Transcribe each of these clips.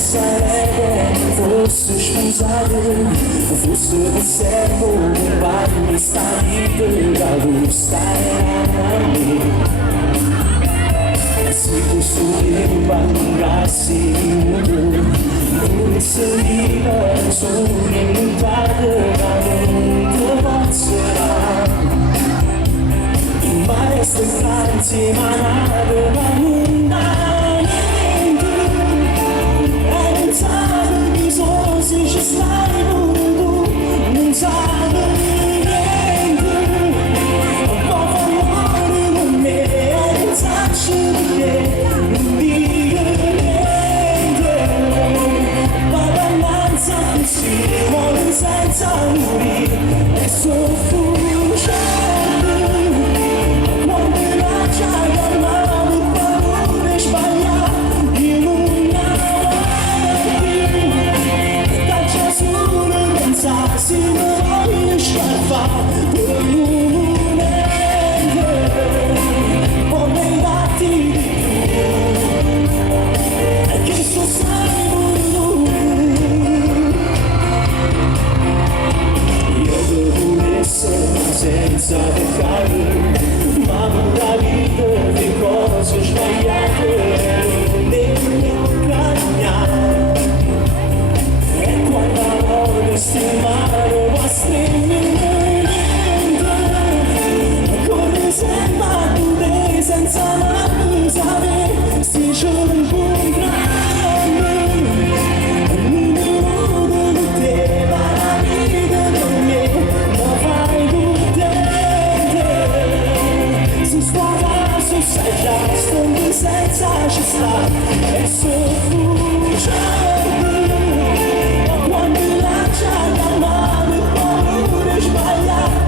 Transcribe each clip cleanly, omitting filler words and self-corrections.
sarebbe fosse sposare, fosse un servo, un bagno stare da gustare a me. Se costruire bangarsi non saliva solo in un padre non te bazzerà. In maestra canti manare la luna ci stai tu, non sai niente, un po' favore con me, non sai niente, non dire niente, parlanza così, muore senza morire, è soffucente, quando lascia calmare, parole sbagliate, io non se non riesci a fare per un niente, vorrei darti di più, e che so sai io devo essere senza peccare, ma non da vita di cose sbagliate devi cagnare, e quando voglio stimare senza accusare, si ci incontrano, non devo te la vita per me, ma fai tutte, se sta su sai già, sto senza ci sta, è soffucente, quando lascia la mano, paure sbagliate.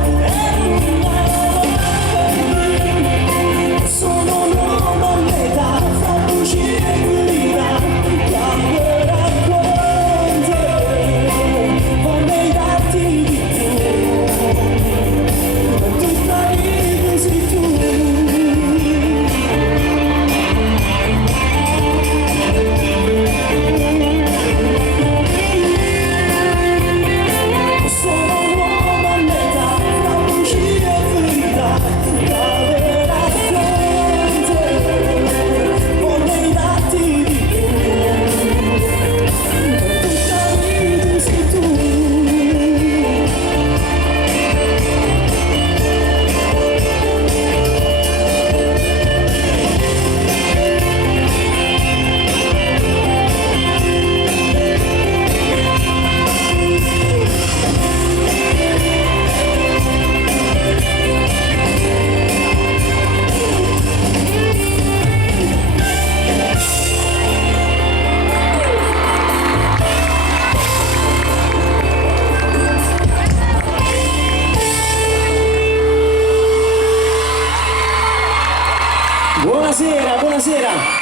Buonasera, buonasera.